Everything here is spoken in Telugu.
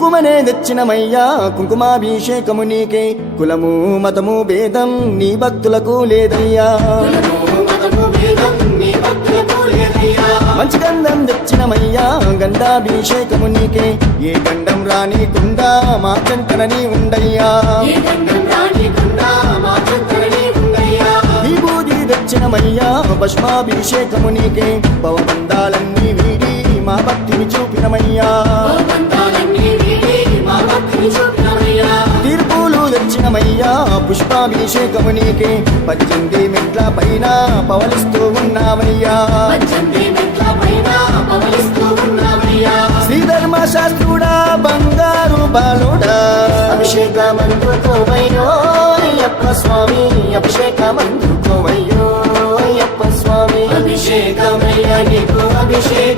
కుంకుమనే తెచ్చినమయ్యా కుంకుమాభిషేకము నీకే కులము మతము భేదం నీ భక్తులకు లేదయ్యా మంచి గంధం తెచ్చినమయ్యా గంధాభిషేకము నీకే ఏ గండం రానికుండా మా చెంతనని ఉండయ్యా విభూది తెచ్చినమయ్యా భస్మాభిషేకము నీకే భవబంధాలన్నీ వీడి మా భక్తిని చూపినమయ్యా తీర్పులు తెచ్చినమయ్యా పుష్పాభిషేకము నీకే 18 మెట్ల పైన పవలిస్తూ ఉన్నామయ్యా శ్రీధర్మ శాస్త్రుడా బంగారు బాలుడా అభిషేకమందుకోవయ్యో అయ్యప్ప స్వామి అభిషేకమందుకోవయ్యో అయ్యప్ప స్వామి అభిషేకమయ్యా నీకు అభిషేక